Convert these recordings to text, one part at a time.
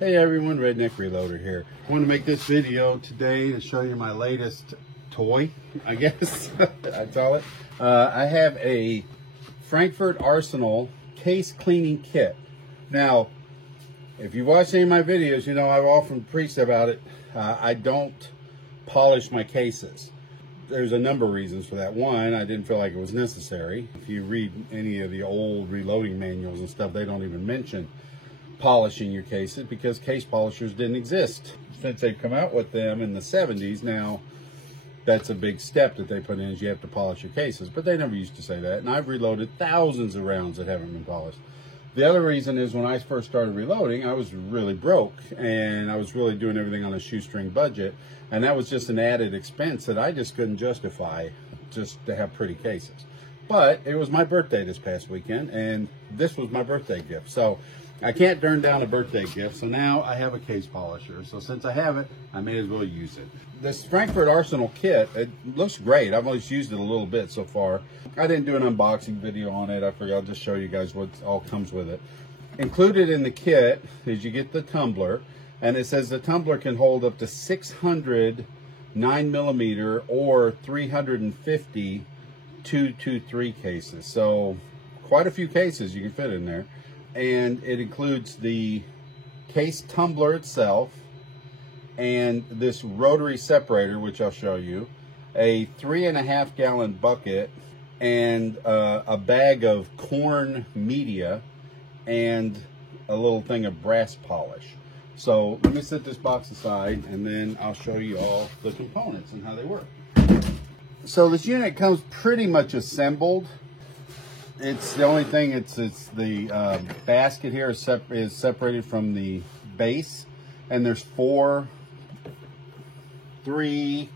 Hey everyone, Redneck Reloader here. I want to make this video today to show you my latest toy, I guess I call it. I have a Frankford Arsenal case cleaning kit. Now, if you watch any of my videos, you know I've often preached about it. I don't polish my cases. There's a number of reasons for that. One, I didn't feel like it was necessary. If you read any of the old reloading manuals and stuff, they don't even mention polishing your cases because case polishers didn't exist. Since they've come out with them in the 70s, now that's a big step that they put in, is you have to polish your cases. But they never used to say that, and I've reloaded thousands of rounds that haven't been polished. The other reason is when I first started reloading, I was really broke, and I was really doing everything on a shoestring budget, and that was just an added expense that I just couldn't justify just to have pretty cases. But it was my birthday this past weekend, and this was my birthday gift. So I can't turn down a birthday gift, so now I have a case polisher. So since I have it, I may as well use it. This Frankford Arsenal kit, it looks great. I've only used it a little bit so far. I didn't do an unboxing video on it. I figured I'll just show you guys what all comes with it. Included in the kit is you get the tumbler, and it says the tumbler can hold up to 600 9mm or 350 223 cases. So quite a few cases you can fit in there. And it includes the case tumbler itself and this rotary separator, which I'll show you, a 3.5 gallon bucket, and a bag of corn media, and a little thing of brass polish. So let me set this box aside and then I'll show you all the components and how they work. So this unit comes pretty much assembled. It's the only thing, it's the basket here is separated from the base, and there's three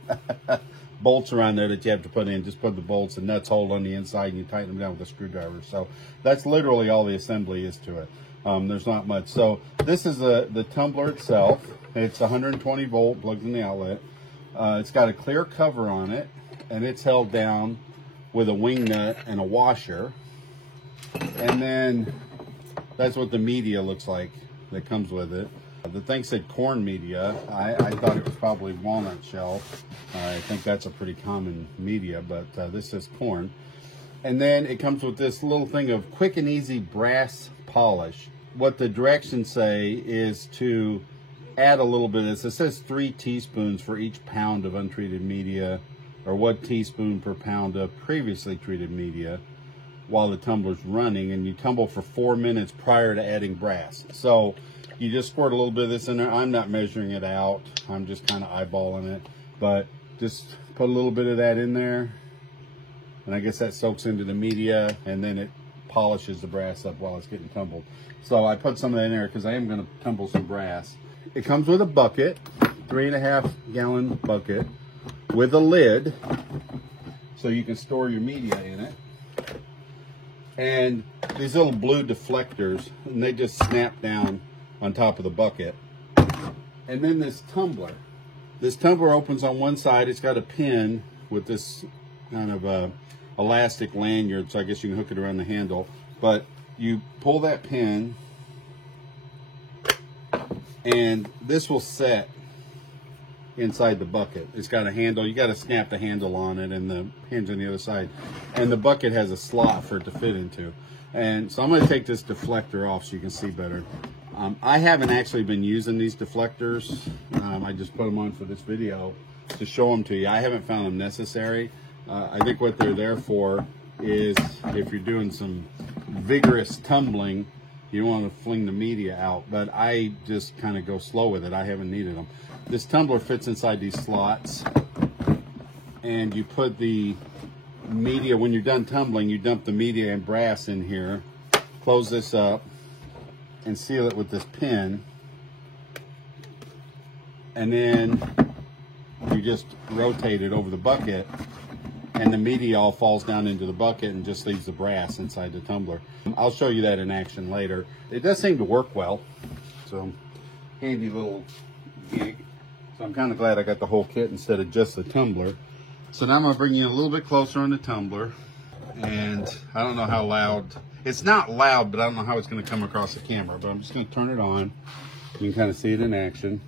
bolts around there that you have to put in. Just put the bolts and nuts hold on the inside, and you tighten them down with a screwdriver. So that's literally all the assembly is to it. There's not much. So this is the tumbler itself. It's 120 volt, plugged in the outlet. It's got a clear cover on it, and it's held down with a wing nut and a washer. And then that's what the media looks like that comes with it. The thing said corn media. I thought it was probably walnut shell. I think that's a pretty common media, but this says corn. And then it comes with this little thing of quick and easy brass polish. What the directions say is to add a little bit of this. It says 3 teaspoons for each pound of untreated media, or 1 teaspoon per pound of previously treated media, while the tumbler's running, and you tumble for 4 minutes prior to adding brass. So you just squirt a little bit of this in there. I'm not measuring it out. I'm just kind of eyeballing it, but just put a little bit of that in there, and I guess that soaks into the media, and then it polishes the brass up while it's getting tumbled. So I put some of that in there because I am going to tumble some brass. It comes with a bucket, 3.5 gallon bucket with a lid, so you can store your media in it. And these little blue deflectors, and they just snap down on top of the bucket. And then this tumbler opens on one side. It's got a pin with this kind of elastic lanyard, so I guess you can hook it around the handle. But you pull that pin, and this will set inside the bucket. It's got a handle. You got to snap the handle on it, and the hinge on the other side. And the bucket has a slot for it to fit into. And so I'm going to take this deflector off so you can see better. I haven't actually been using these deflectors. I just put them on for this video to show them to you. I haven't found them necessary. I think what they're there for is if you're doing some vigorous tumbling, you don't want to fling the media out. But I just kind of go slow with it. I haven't needed them. This tumbler fits inside these slots, and you put the media, when you're done tumbling, you dump the media and brass in here, close this up, and seal it with this pin, and then you just rotate it over the bucket, and the media all falls down into the bucket and just leaves the brass inside the tumbler. I'll show you that in action later. It does seem to work well, so handy little gig. So I'm kind of glad I got the whole kit instead of just the tumbler. So now I'm going to bring you a little bit closer on the tumbler. And I don't know how loud, it's not loud, but I don't know how it's going to come across the camera. But I'm just going to turn it on. You can kind of see it in action.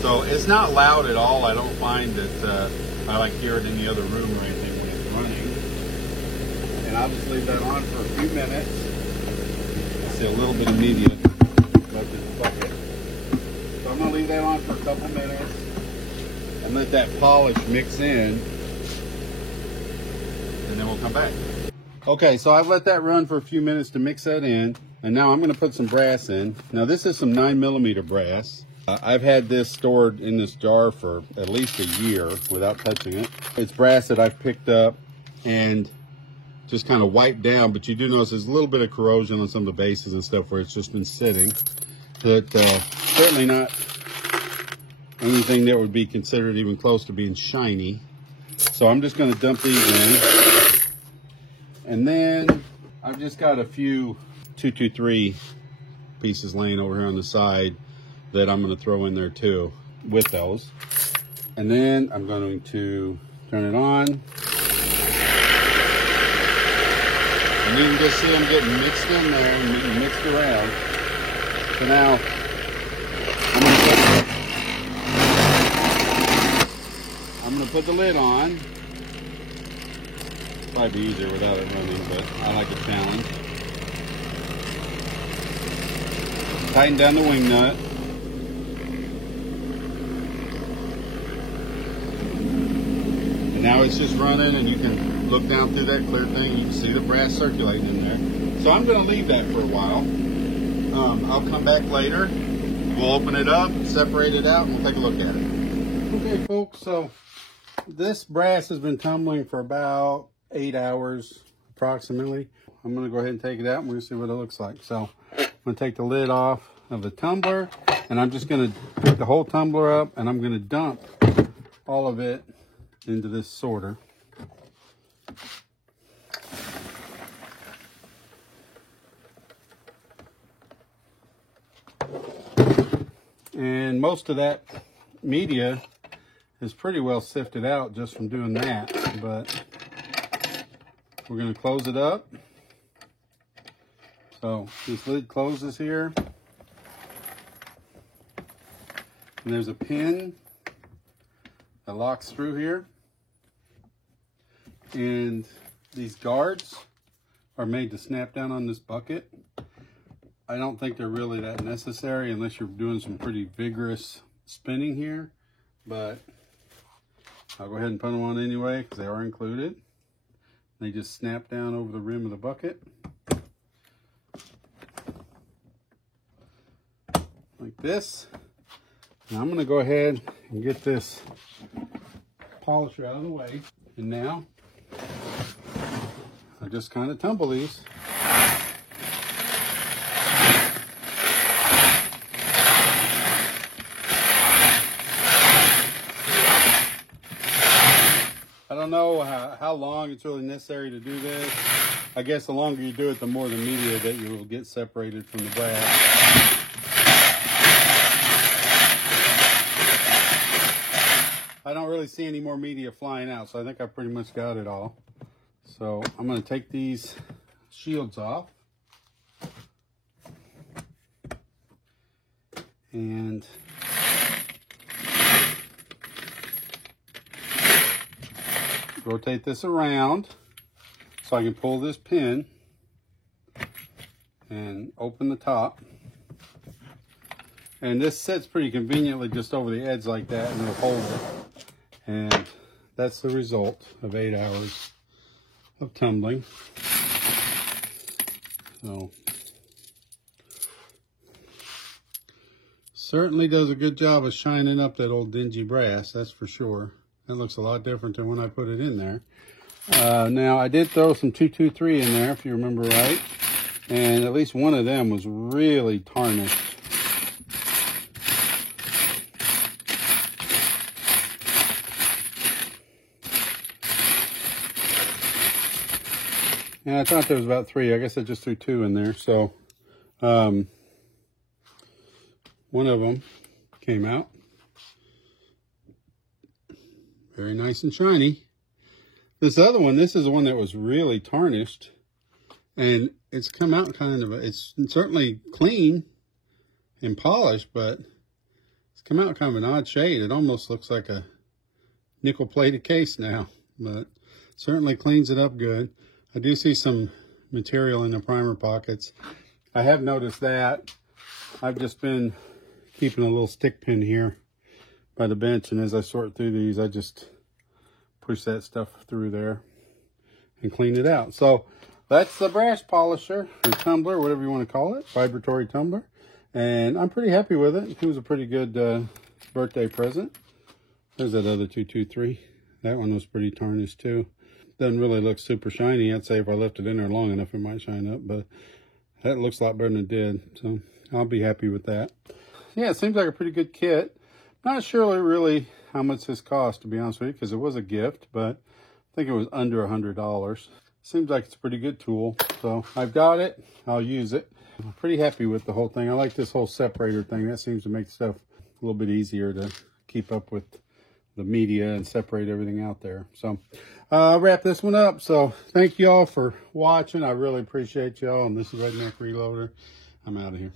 So it's not loud at all. I don't find that I like hear it in the other room or anything when it's running. And I'll just leave that on for a few minutes. I see a little bit of media left in the bucket. So I'm going to leave that on for a couple minutes and let that polish mix in. And then we'll come back. Okay, so I've let that run for a few minutes to mix that in. And now I'm going to put some brass in. Now this is some 9mm brass. I've had this stored in this jar for at least a year without touching it. It's brass that I've picked up and just kind of wiped down, but you do notice there's a little bit of corrosion on some of the bases and stuff where it's just been sitting. But certainly not anything that would be considered even close to being shiny. So I'm just going to dump these in. And then I've just got a few 223 pieces laying over here on the side that I'm going to throw in there too with those. And then I'm going to turn it on. And you can just see them getting mixed in there and mixed around. So now I'm going to put the lid on. Probably be easier without it running, but I like a challenge. Tighten down the wing nut. Now it's just running, and you can look down through that clear thing. You can see the brass circulating in there. So I'm going to leave that for a while. I'll come back later. We'll open it up, separate it out, and we'll take a look at it. Okay, folks, so this brass has been tumbling for about 8 hours, approximately. I'm going to go ahead and take it out, and we're going to see what it looks like. So I'm going to take the lid off of the tumbler, and I'm just going to pick the whole tumbler up, and I'm going to dump all of it into this sorter. And most of that media is pretty well sifted out just from doing that, but we're going to close it up. So this lid closes here, and there's a pin that locks through here. And these guards are made to snap down on this bucket. I don't think they're really that necessary unless you're doing some pretty vigorous spinning here, but I'll go ahead and put them on anyway because they are included. They just snap down over the rim of the bucket like this. Now I'm going to go ahead and get this polisher out of the way, and now I just kind of tumble these. I don't know how long it's really necessary to do this. I guess the longer you do it, the more the media that you will get separated from the brass. I don't really see any more media flying out, so I think I pretty much got it all. So I'm going to take these shields off. And rotate this around so I can pull this pin and open the top. And this sits pretty conveniently just over the edge like that, and it'll hold it. And that's the result of 8 hours of tumbling. So certainly does a good job of shining up that old dingy brass, that's for sure. That looks a lot different than when I put it in there. Now I did throw some 223 in there, if you remember right, and at least one of them was really tarnished. And I thought there was about 3. I guess I just threw 2 in there. So one of them came out very nice and shiny. This other one, this is the one that was really tarnished. And it's come out kind of, it's certainly clean and polished, but it's come out kind of an odd shade. It almost looks like a nickel plated case now, but certainly cleans it up good. I do see some material in the primer pockets. I have noticed that. I've just been keeping a little stick pin here by the bench, and as I sort through these, I just push that stuff through there and clean it out. So that's the brass polisher or tumbler, whatever you want to call it, vibratory tumbler. And I'm pretty happy with it. It was a pretty good birthday present. There's that other 223. That one was pretty tarnished too. Doesn't really look super shiny. I'd say if I left it in there long enough, it might shine up, but that looks a lot better than it did. So I'll be happy with that. Yeah, it seems like a pretty good kit. Not sure really how much this cost, to be honest with you, because it was a gift, but I think it was under $100. Seems like it's a pretty good tool. So I've got it. I'll use it. I'm pretty happy with the whole thing. I like this whole separator thing. That seems to make stuff a little bit easier to keep up with the media and separate everything out there. So I'll wrap this one up. So thank you all for watching. I really appreciate y'all. And this is Redneck Reloader. I'm out of here.